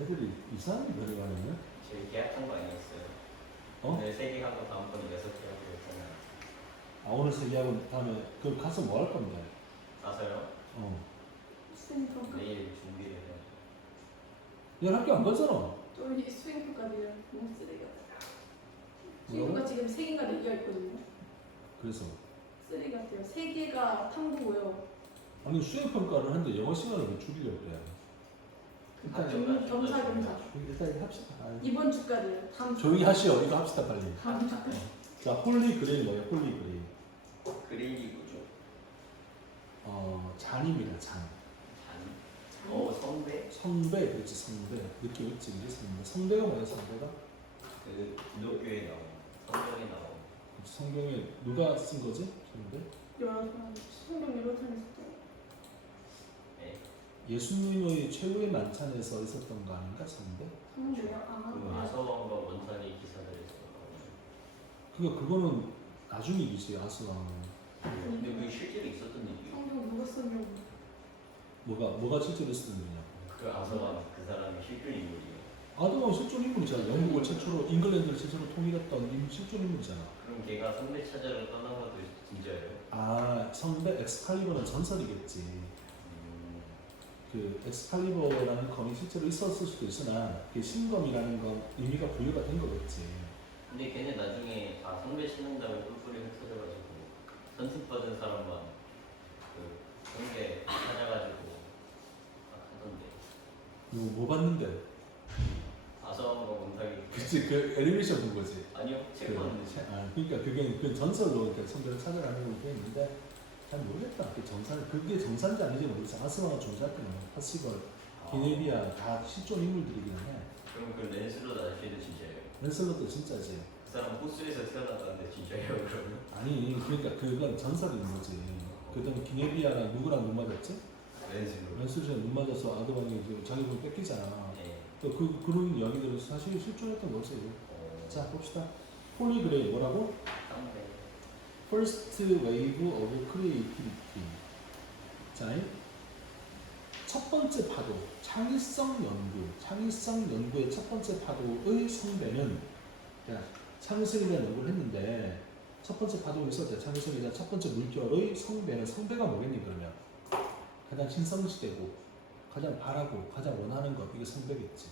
애들이 이상하게 데려가네. 저희 계약한 거 아니었어요? 어? 네, 3개 하고 다음번에 6개 하기로 했잖아요. 아, 오늘 세계학원 다음에 그럼 가서 뭐 할 겁니다. 가서요? 수행평가. 내일 준비를 해야죠. 얘는 학교 안 가잖아. 저희 수행평가들이랑 너무 쓰레기 같아요. 뭐라고? 수행평가 지금 3개가 4개가 있거든요. 그래서 쓰레기 같아요. 3개가 탐구고요. 아니 수행평가를 하는데 영어 시간을 왜 줄이려고 그래. 일단 겸사. 일단 이거 합시다. 이번 주까지요. 다음 주. 조용히 하시오. 이거 합시다 빨리. 다음 주까지. 어. 자, 홀리 그레이 뭐예요? 홀리 그레이. 그레이 뭐죠? 잔입니다. 잔. 성배? 성배, 그렇지 성배. 느낌 있지 이게 성배. 성배가 뭐야 성배가? 그 기독교에 나온 성경에 나온 성경에 누가 쓴 거지? 성배? 여러 사람 성경 여러 편 있었죠. 네. 예수님의 최후의 만찬에서 있었던 거 아닌가 성배? 성경이요? 그 아, 아서왕과 원산이 기사들에서 그거는 나중 일이지 아스왕. 근데 그게 실제로 있었던 일이에요. 성경 누가 썼냐고. 뭐가 실제로 쓰는 거냐? 그 아서왕 그 사람이 실존 인물이에요. 아드왕 실존 인물이잖아. 영국을 최초로 잉글랜드를 최초로 통일했던 실존 인물이잖아. 그럼 걔가 성배 찾아를 떠난 것도 진짜예요? 아 성배 엑스칼리버는 전설이겠지. 그 엑스칼리버라는 검이 실제로 있었을 수도 있으나 그 신검이라는 건 의미가 부여가 된 거겠지. 근데 걔네 나중에 다 성배 찾는다고 뿔뿔이 흩어져가지고 선택받은 사람만 그 성배 찾아가지고 막 하던데 뭐 봤는데? 아서왕과 원산이 그치 그 애니메이션 본 거지. 아니요 책 봤는데 그러니까 그게 그 전설로 이렇게 성경을 찾아가는 걸로 되어 있는데 잘 모르겠다. 그 정산 그게 정산지 아닌지 모르겠어. 아스왕과 존재했던 파시걸, 기네비아 다 실존 인물들이긴 해. 그럼 그 랜슬롯 아저씨도 진짜예요? 랜슬롯도 진짜지. 그 사람 호수에서 태어났다는데 진짜예요 그러면? 아니 그러니까 그건 전설인 거지. 그다음 기네비아랑 누구랑 눈 맞았지? 랜슬롯 랜슬롯이 눈 맞아서 아드왕이 자기 돈 뺏기잖아. 네. 또 그런 이야기들은 사실 실존했던 거지. 어, 자 봅시다. 폴리그레이 뭐라고? 쌍배 First wave of creativity. 자, 첫 번째 파도, 창의성 연구의 첫 번째 파도의 성배는, 자, 창의성에 대한 연구를 했는데, 첫 번째 파도가 있을 때 창의성에 대한 첫 번째 물결의 성배는, 성배가 뭐겠니, 그러면? 가장 신성시되고, 가장 바라고, 가장 원하는 것, 이게 성배겠지.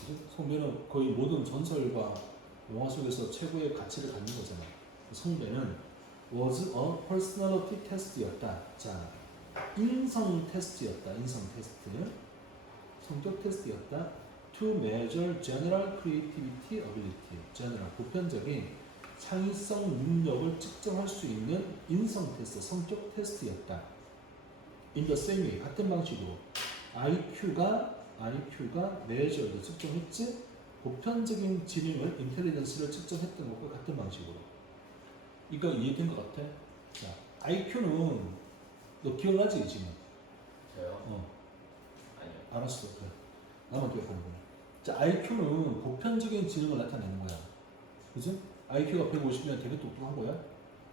그지? 성배는 거의 모든 전설과 영화 속에서 최고의 가치를 갖는 거잖아. 성배는 was a personality test였다. 자, 인성 테스트였다. 인성 테스트. 성격 테스트였다. To measure general creativity ability. general, 보편적인 창의성 능력을 측정할 수 있는 인성 테스트, 성격 테스트였다. In the same way, 같은 방식으로 IQ가 measured, 측정했지? 보편적인 지능을, 인텔리전스를 측정했던 것과 같은 방식으로. 이거 이해된 것 같아? 자, IQ는 너 기억나지 지금? 저요? 아니요 알았어. 그래. 나만 기억하는 거야. 자, IQ는 보편적인 지능을 나타내는 거야. 그지? IQ가 150이면 되게 똑똑한 거야.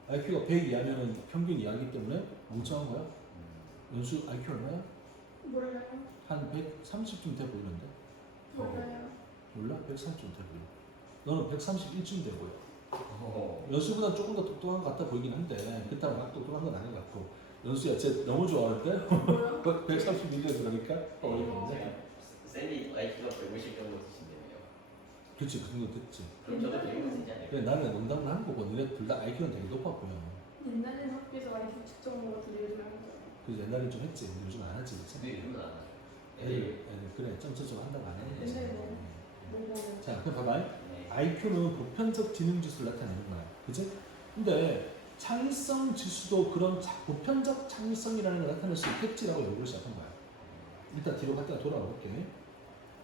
IQ가 100 이하면 평균 이하이기 때문에 멍청한 거야. 연수 IQ 얼마야? 몰라요. 한 130쯤 돼 보이는데? 몰라요. 몰라? 130쯤 돼 보여. 너는 131쯤 돼 보여. 어, 연수보다 조금 더 똑똑한 것 같아 보이긴 한데 그렇다고 막 똑똑한 건 아닌 것 같고. 연수야 쟤 너무 좋아하는데? 뭐요? 131년 그러니까 어이없네. 제가 쌤이 IQ가 150 정도 되신다며요. 그치 그 정도 됐지. 그럼 저도 100은 되지 않을까요? 그래 나는 농담을 한 거고 너네 둘 다 IQ는 되게 높아 보여. 옛날에는 학교에서 IQ 측정한 거 같은데 요즘 안 해요. 그래서 옛날엔 좀 했지. 근데 요즘 안 하지. 그치? 근데 요즘은 안 하죠. 애들 그래 점점 한다고 안 하는 거지. 옛날에 뭐 자 그럼 봐봐. 네. IQ는 보편적 지능 지수를 나타내는 거야. 그치? 근데 창의성 지수도 그런 보편적 창의성이라는 걸 나타낼 수 있겠지라고 연구를 시작한 거야. 일단 뒤로 갔다가 돌아와 볼게.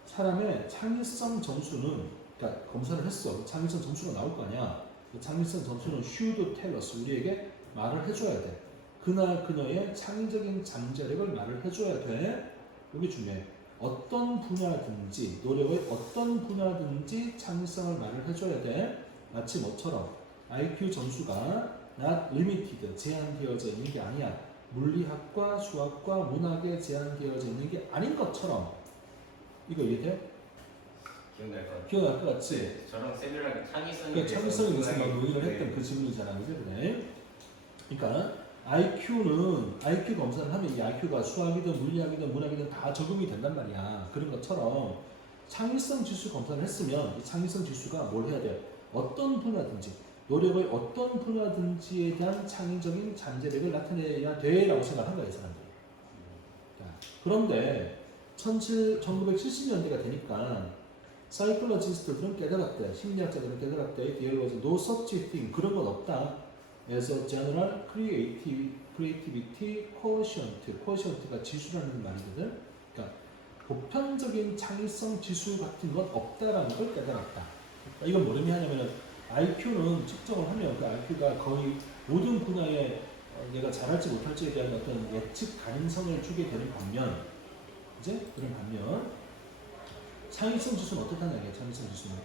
사람의 창의성 점수는, 그러니까 검사를 했어. 창의성 점수가 나올 거 아니야. 그 창의성 점수는 should tell us, 우리에게 말을 해줘야 돼. 그날 그녀의 창의적인 잠재력을 말을 해줘야 돼. 이게 중요해. 어떤 분야든지, 노력의 어떤 분야든지 창의성을 말을 해줘야 돼. 마치 뭐처럼 IQ 점수가 not limited, 제한되어져 있는 게 아니야. 물리학과 수학과 문학에 제한되어져 있는 게 아닌 것처럼. 이거 이해돼? 기억날 것 같아요. 기억날 것 같지? 네, 저랑 쌤이랑 창의성에 그러니까 창의성에 대해서 막 논의를 네. 했던 그 질문이잖아. 그죠? 그래. 그러니까 IQ 검사를 하면 이 IQ가 수학이든 물리학이든 문학이든 다 적용이 된단 말이야. 그런 것처럼 창의성 지수 검사를 했으면 이 창의성 지수가 뭘 해야 돼? 어떤 분야든지 노력의 어떤 분야든지에 대한 창의적인 잠재력을 나타내야 돼라고 생각한 거야, 이 사람들이. 그런데 1970년대가 되니까 사이클러지스트들은 깨달았대. 심리학자들은 깨달았대. There was no such thing. 그런 건 없다. As a general creativity, quotient가 지수라는 말이거든. 그러니까 보편적인 창의성 지수 같은 건 없다라는 걸 깨달았다. 그러니까 이건 뭘 의미하냐면은 IQ는 측정을 하면 그 IQ가 거의 모든 분야에 얘가 잘할지 못할지에 대한 어떤 예측 가능성을 주게 되는 반면, 이제 그런 반면 창의성 지수는 어떻다는 얘기야? 창의성 지수는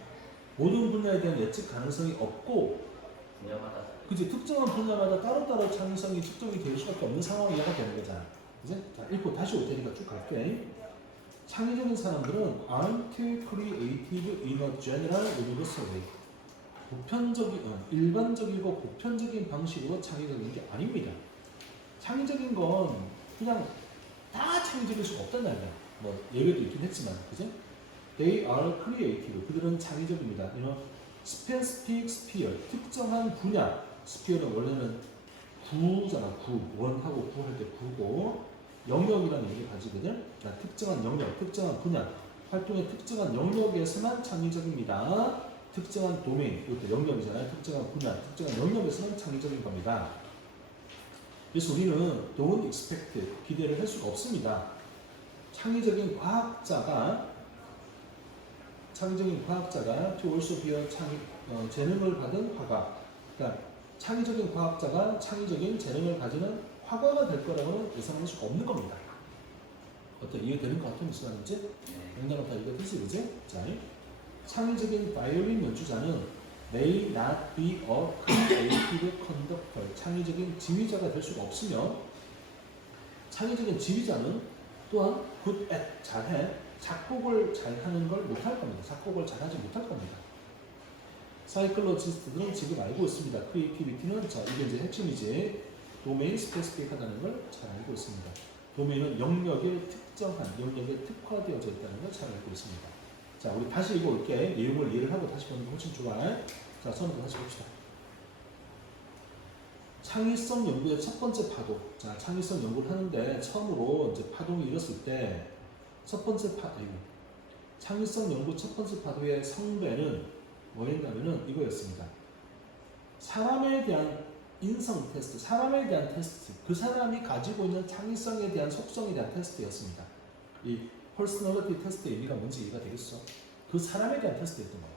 모든 분야에 대한 예측 가능성이 없고, 분야마다 그지 특정한 분야마다 따로따로 창의성이 측정이 될 수밖에 없는 상황이 되는 거잖아. 그지? 자, 읽고 다시 올 테니까 쭉 갈게. 창의적인 사람들은 aren't creative in a general universal way. 일반적이고 보편적인 방식으로 창의적인 게 아닙니다. 창의적인 건 그냥 다 창의적일 수가 없단 말이야. 뭐 예외도 있긴 했지만, 그지? They are creative. 그들은 창의적입니다. specific sphere, 특정한 분야. sphere는 원래는 구잖아. 구. 원하고 구할 때 구고, 영역이라는 얘기를 가지거든. 그러니까 특정한 영역, 특정한 분야, 활동의 특정한 영역에서만 창의적입니다. 특정한 도메인, 이것도 영역이잖아요. 특정한 분야, 특정한 영역에서만 창의적인 겁니다. 그래서 우리는 don't expect, 기대를 할 수가 없습니다. 창의적인 과학자가 to also be a 재능을 받은 화가, 그러니까 창의적인 과학자가 창의적인 재능을 가지는 화가가 될 거라고는 예상할 수가 없는 겁니다. 어때? 이해되는 것 같아? 무슨 말인지? 영단어 다 이해됐지? 그지? 자, 창의적인 바이올린 연주자는 may not be a creative conductor. 창의적인 지휘자가 될 수가 없으며, 창의적인 지휘자는 또한 good at, 잘해, 작곡을 잘하는 걸 못할 겁니다. 작곡을 잘하지 못할 겁니다. 사이클로지스트들은 지금 알고 있습니다. 크리에이티비티는, 자, 이게 이제 핵심이지, 도메인 스페시픽하다는 걸 잘 알고 있습니다. 도메인은 영역에 특정한, 영역에 특화되어져 있다는 걸 잘 알고 있습니다. 자, 우리 다시 이거 올게. 내용을 이해를 하고 다시 보는 게 훨씬 좋아. 자, 처음부터 다시 봅시다. 창의성 연구의 첫 번째 파도. 자, 창의성 연구를 하는데 처음으로 이제 파동이 일었을 때 첫 번째 창의성 연구 첫 번째 파도의 성배는 뭐였냐면은 이거였습니다. 사람에 대한 인성 테스트, 사람에 대한 테스트, 그 사람이 가지고 있는 창의성에 대한 속성에 대한 테스트였습니다. 이 퍼스널리티 테스트의 의미가 뭔지 이해가 되겠어? 그 사람에 대한 테스트였던 거예요.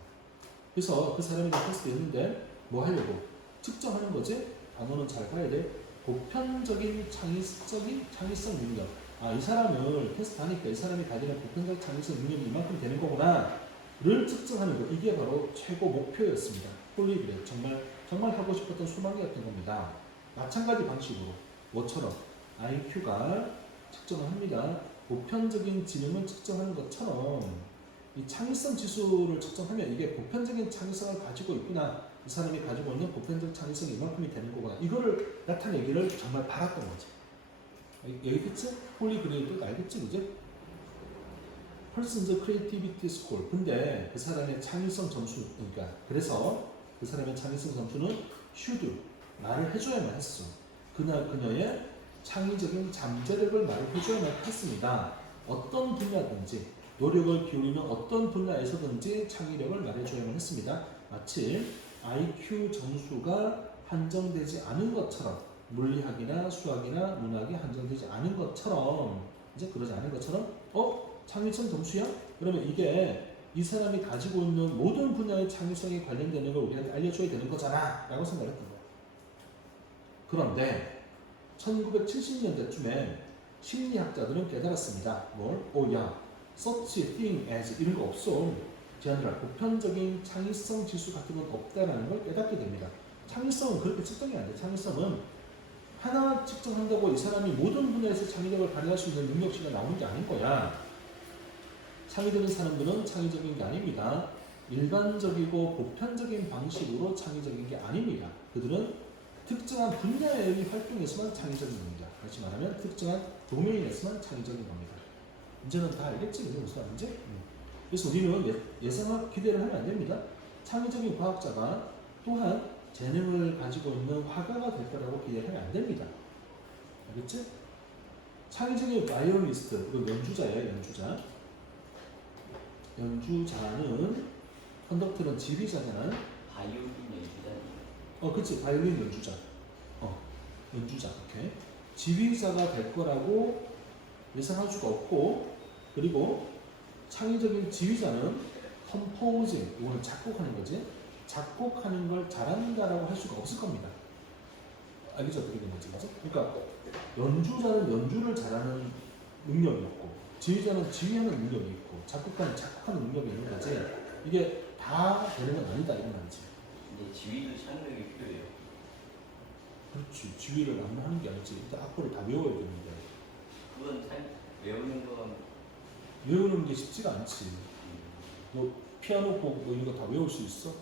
그래서 그 사람에 대한 테스트였는데 뭐 하려고? 측정하는 거지? 단어는 잘 봐야 돼. 보편적인 창의성 능력. 아, 이 사람을 테스트하니까 이 사람이 가지는 보편적 창의성 능력이 이만큼 되는 거구나를 측정하는 거. 이게 바로 최고 목표였습니다. 홀리그래. 정말 하고 싶었던 수망이었던 겁니다. 마찬가지 방식으로 뭐처럼 IQ가 측정을 합니다. 보편적인 지능을 측정하는 것처럼 이 창의성 지수를 측정하면 이게 보편적인 창의성을 가지고 있구나. 이 사람이 가지고 있는 보편적 창의성이 이만큼이 되는 거구나. 이거를 나타내기를 정말 바랐던 거지. 여기겠지? 홀리그레이도 알겠지, 그지? Person's Creativity Score. 근데 그 사람의 창의성 점수, 그러니까 그래서 그 사람의 창의성 점수는 should, 말을 해줘야만 했어. 그녀의 창의적인 잠재력을 말을 해줘야만 했습니다. 어떤 분야든지, 노력을 기울이는 어떤 분야에서든지 창의력을 말해줘야만 했습니다. 마치 IQ 점수가 한정되지 않은 것처럼, 물리학이나 수학이나 문학이 한정되지 않은 것처럼, 이제 그러지 않은 것처럼, 창의성 점수야? 그러면 이게 이 사람이 가지고 있는 모든 분야의 창의성에 관련되는 걸 우리한테 알려줘야 되는 거잖아 라고 생각했던 거야. 그런데 1970년대쯤에 심리학자들은 깨달았습니다. 뭘? 야, such thing as 이런 거 없어. general, 보편적인 창의성 지수 같은 건 없다라는 걸 깨닫게 됩니다. 창의성은 그렇게 측정이 안 돼. 창의성은 하나 측정한다고 이 사람이 모든 분야에서 창의력을 발휘할 수 있는 능력치가 나오는 게 아닌 거야. 창의적인 사람들은 창의적인 게 아닙니다. 일반적이고 보편적인 방식으로 창의적인 게 아닙니다. 그들은 특정한 분야의 활동에서만 창의적인 겁니다. 다시 말하면 특정한 도메인에서만 창의적인 겁니다. 이제는 다 알겠지? 무슨 말인지? 그래서 우리는 예상과 기대를 하면 안 됩니다. 창의적인 과학자가 또한 재능을 가지고 있는 화가가 될 거라고 기대하면 안 됩니다. 알겠지? 창의적인 바이올리스트, 이거 연주자예요, 연주자. 연주자는, 컨덕터는 지휘자잖아요. 바이올린 연주자. 그치, 바이올린 연주자. 연주자, 오케이. 지휘자가 될 거라고 예상할 수가 없고, 그리고 창의적인 지휘자는 컴포징, 이거는 작곡하는 거지. 작곡하는 걸 잘한다라고 할 수가 없을 겁니다. 알겠죠? 어떻게 된 거지? 그죠? 그러니까 연주자는 연주를 잘하는 능력이 있고, 지휘자는 지휘하는 능력이 있고, 작곡가는 작곡하는 능력이 있는 거지. 이게 다 되는 건 아니다 이런 말이지. 근데 지휘도 창의력이 필요해요. 그렇지. 지휘를 안 하는 게 아니지. 일단 악보를 다 외워야 되는데 그건 외우는 건 외우는 게 쉽지가 않지. 너 피아노 곡 뭐 이런 거 다 외울 수 있어?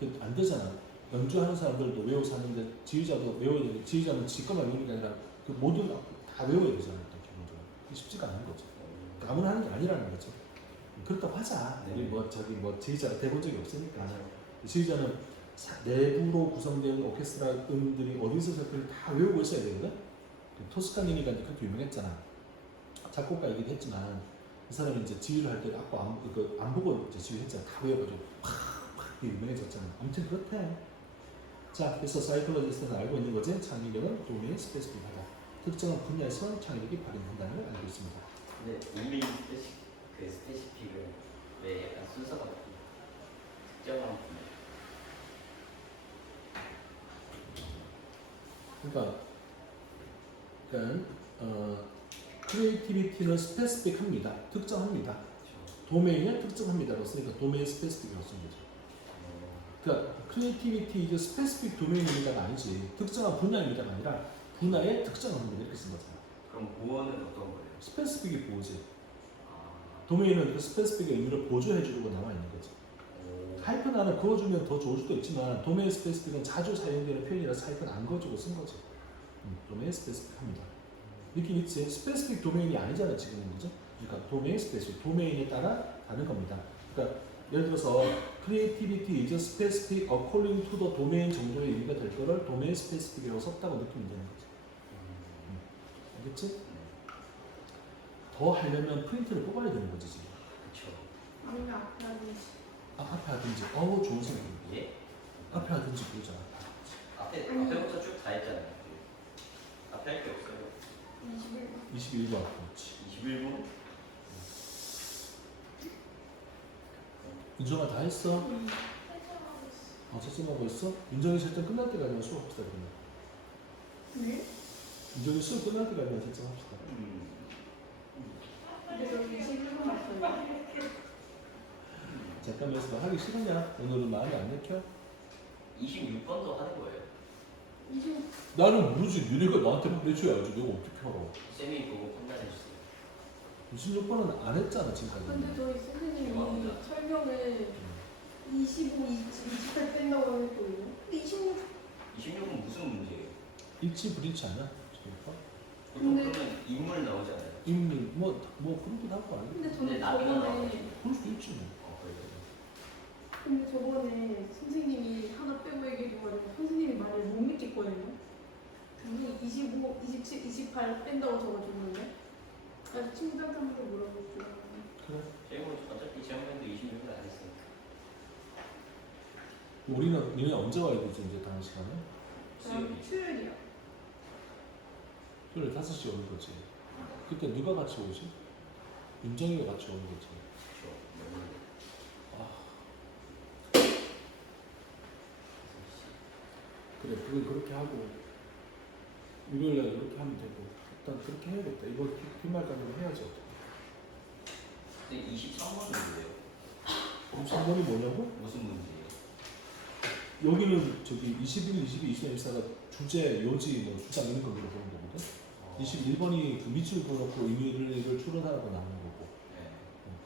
그 안 되잖아. 연주하는 사람들도 외워서 하는데 지휘자도 외워야 되는데 지휘자는 지 것만 외우는 게 아니라 그 모든 악보 다 외워야 되잖아. 기본적으로. 그게 쉽지가 않은 거죠. 그러니까 아무나 하는 게 아니라는 거죠. 그렇다고 하자. 네. 우리 뭐 저기 뭐 지휘자가 돼본 적이 없으니까. 맞아요. 지휘자는 내부로 구성된 오케스트라 음들이 어디서 잡힐지 다 외우고 있어야 되거든. 토스카니니가 이제 그렇게 유명했잖아. 작곡가이기도 했지만 이 사람이 이제 지휘를 할 때 악보 안 보고 이제 지휘했잖아. 다 외워가지고 팍팍 유명해졌잖아. 아무튼 그렇대. 자, 그래서 사이클로지스트는 알고 있는 거지. 창의력은 도메인 스페시픽하다. 특정한 분야에서 창의력이 발현된다는 걸 알고 있습니다. 근데 도메인 그 스페시픽은 왜 약간 순서가 바뀌어요? 특정한 분야. 그러니까 크리에이티비티는 스페시픽합니다. 특정합니다. 그렇죠. 도메인은 특정합니다라고 쓰니까 도메인 스페시픽이라고 쓴 거죠. 그러니까 크리에이티비티 이제 스페시픽 도메인입니다가 아니지. 특정한 분야입니다가 아니라 분야의 특정합니다 이렇게 쓴 거잖아. 그럼 보어는 어떤 거예요? 스페시픽이 보호지. 아, 도메인은 그 스페시픽의 의미를 보조해 주려고 나와 있는 거지. 오. 하이픈 안에 그어주면 더 좋을 수도 있지만 도메인 스페시픽은 자주 사용되는 표현이라서 하이픈 안 그어주고 쓴 거지. 도메인 스페시픽합니다. 느낌 있지? 스페시픽 도메인이 아니잖아 지금은 그죠? 그러니까 도메인 스페시픽 도메인에 따라 다른 겁니다. 그러니까 예를 들어서 creativity is specific according to the domain 정도의 의미가 될 거를 도메인 스페시픽이라고 썼다고 느끼면 되는 거지. 알겠지? 더 하려면 프린트를 뽑아야 되는 거지 지금. 그쵸. 아니면 앞에 하든지. 앞에 하든지. 어우 좋은 생각이야. 예? 앞에 하든지 보자. 앞에부터 쭉 다 했잖아요. 앞에 할 게 없어요. 21번. 21번. 그렇지. 21분? 인정아 다 했어? 채점하고 있어? 인정이 채점 끝날 때까지만 수업합시다 그러면. 네? 인정이 수업 끝날 때까지만 채점합시다. 근데 저 21번 맞춰요. 잠깐만 있어봐. 하기 싫으냐? 오늘은 마음이 안 내켜? 26번도 하는 거예요. 20. 나는 모르지. 니네가 나한테 보내줘야지. 내가 어떻게 알아. 쌤이 보고 판단해주세요. 26번은 안 했잖아 지금까지. 근데 저희 선생님이 설명을 25, 28 뺀다고 했거든요. 근데 26. 26은 무슨 문제예요? 일치 불일치 아니야? 지금부터? 보통 근데- 그러면 인물 나오잖아요. 인물 뭐 그렇게 나올 거 아니야? 근데 근데 저는 나비가 저번에 나와가지고. 그럴 수도 있지 뭐. 그래요? 근데 저번에 선생님이 하나 빼고 얘기해줘가지고 선생님이 말을 못 믿겠거든요. 그분이 25, 27, 28 뺀다고 적어줬는데 아직 친구들한테 물어볼게요. 그래. 쌤은 어차피 지난번에도 26은 안 했으니까. 우리는 니네 언제 와야 되지 이제 다음 시간에? 다음 수요일이요. 토요일 5시 오는 거지. 그때 누가 같이 오지? 윤정이가 같이 오는 거지. 그렇죠. 아. 그래, 그걸 그렇게 하고 일요일 날 이렇게 하면 되고 일단 그렇게 해야겠다. 이걸 뒷말까지는 해야지. 근데 23번은 뭐예요? 그럼 3번이 뭐냐고? 무슨 문제예요? 여기는 저기 21, 22, 23, 24가 주제, 요지, 뭐 주장 이런 거 물어보는 거거든. 21번이 그 밑줄 그어놓고 의미를 추론하라고 나오는 거고. 네.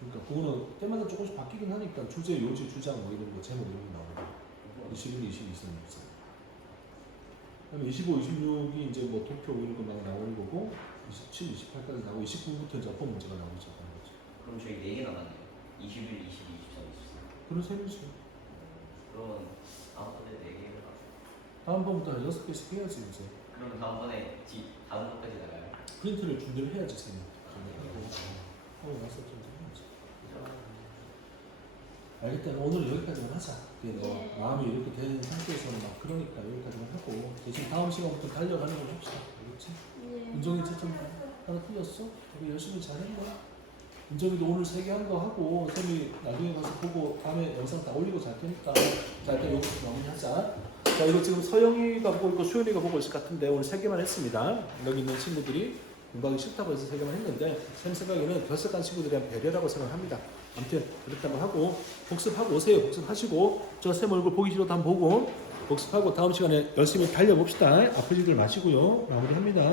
그러니까 그거는 때마다 조금씩 바뀌긴 하니까 주제, 요지, 주장 뭐 이런 거 제목 이런 거 나오고. 21, 22, 23, 24. 그다음에 25, 26이 이제 뭐 도표 이런 거 막 나오는 거고 27, 28까지 나오고 29부터 이제 어법 문제가 나오기 시작하는 거죠. 그럼 저희 4개 남았네요. 21, 22, 23, 24. 그런 셈이지. 그러면 다음번에 4개를 하고. 다음번부터 6개씩 해야지 이제. 그럼 다음번에 다음 번까지 나가요? 프린트를 준비를 해야지 쌤이. 하고 나서 좀 해야지. 알겠다. 오늘 여기까지만 하자. 그게 너 네. 마음이 이렇게 된 상태에서는 막 그러니까 여기까지만 하고 대신 다음 시간부터 달려가는 걸 합시다. 알겠지? 그렇지? 예. 은정이 채점 하나 틀렸어? 되게 열심히 잘했네. 은정이도 오늘 3개 한 거 하고 쌤이 나중에 가서 보고 다음에 영상 다 올리고 잘 테니까 자 일단 여기서 마무리하자. 자 이거 지금 서영이가 보고 있고 수연이가 보고 있을 것 같은데 오늘 3개만 했습니다. 여기 있는 친구들이 공부하기 싫다고 해서 3개만 했는데 쌤 생각에는 결석한 친구들에 대한 배려라고 생각합니다. 아무튼 그렇다고 하고 복습하고 오세요. 복습하시고 저 쌤 얼굴 보기 싫어도 한번 보고 복습하고 다음 시간에 열심히 달려봅시다. 아프지들 마시고요. 마무리합니다.